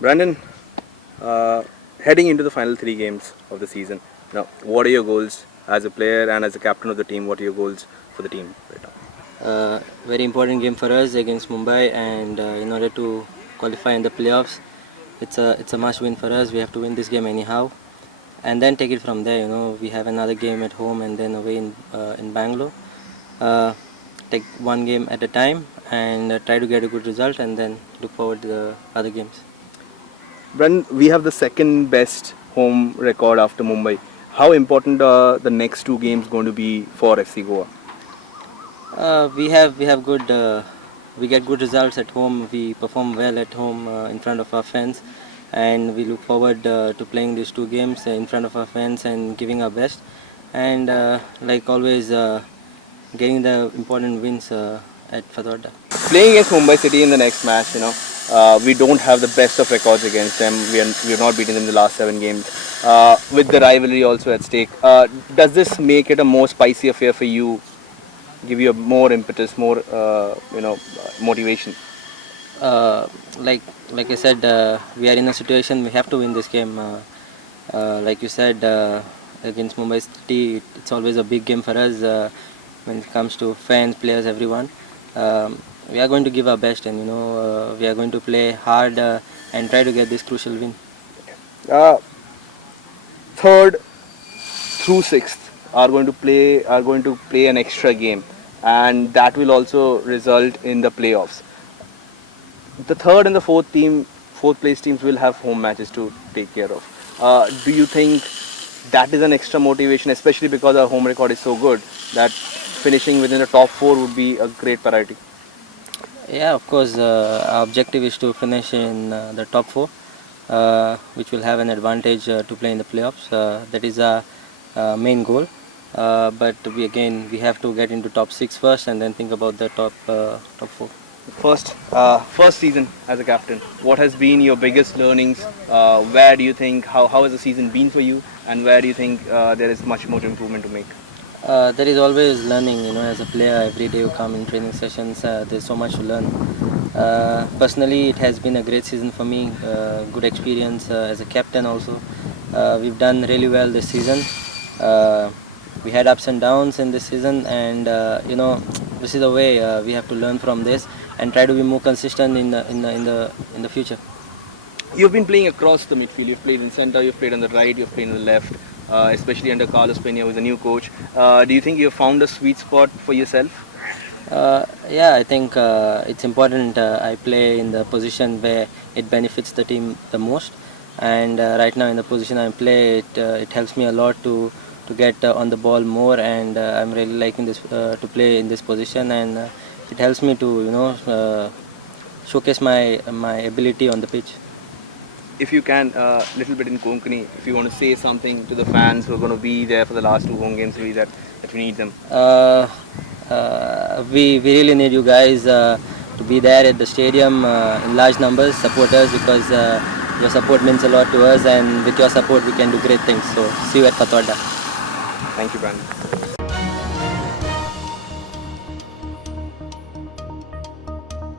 Brandon, uh, heading into the final three games of the season, what are your goals as a player and as a captain of the team? What are your goals for the team right now? Very important game for us against Mumbai, and in order to qualify in the playoffs, it's a must win for us. We have to win this game anyhow, and then take it from there. We have another game at home and then away in Bangalore. Uh, take one game at a time and try to get a good result, and then look forward to the other games. Brandon, we have the second best home record after Mumbai. How important are the next two games going to be for FC Goa? We have good we get good results at home. We perform well at home in front of our fans, and we look forward to playing these two games in front of our fans and giving our best. And like always, getting the important wins at Fatorda. Playing against Mumbai City in the next match, we don't have the best of records against them. We have not beaten them in the last 7 games. With the rivalry also at stake, does this make it a more spicy affair for you? Give you a more impetus, more motivation? Uh, like like I said, we are in a situation we have to win this game. Like you said, against Mumbai City, it's always a big game for us when it comes to fans, players, everyone. We are going to give our best, and we are going to play hard and try to get this crucial win. Uh, Third through sixth are going to play an extra game, and that will also result in the playoffs. The third and the fourth place teams will have home matches to take care of. Do you think that is an extra motivation, especially because our home record is so good that finishing within the top four would be a great priority? Yeah, of course. Our objective is to finish in the top four, which will have an advantage to play in the playoffs. That is our main goal. But we have to get into top six first, and then think about the top four. First season as a captain. What has been your biggest learnings? Where do you think how has the season been for you, and where do you think there is much more improvement to make? There is always learning, as a player. Every day you come in training sessions, there's so much to learn. Personally, it has been a great season for me. Good experience as a captain also. We've done really well this season. Uh, we had ups and downs in this season, and this is the way we have to learn from this and try to be more consistent in the future. You've been playing across the midfield. You've played in centre, you've played on the right, you've played on the left, especially under Carlos Pena, who's a new coach. Do you think you've found a sweet spot for yourself? Yeah, I think it's important I play in the position where it benefits the team the most. And right now in the position I play, it helps me a lot to get on the ball more, and I'm really liking this to play in this position, and it helps me to showcase my ability on the pitch. If you can, little bit in Konkani, if you want to say something to the fans who are going to be there for the last two home games, really that we need them. We really need you guys to be there at the stadium in large numbers, support us, because your support means a lot to us, and with your support we can do great things. So see you at Fatorda. Thank you, Brandon.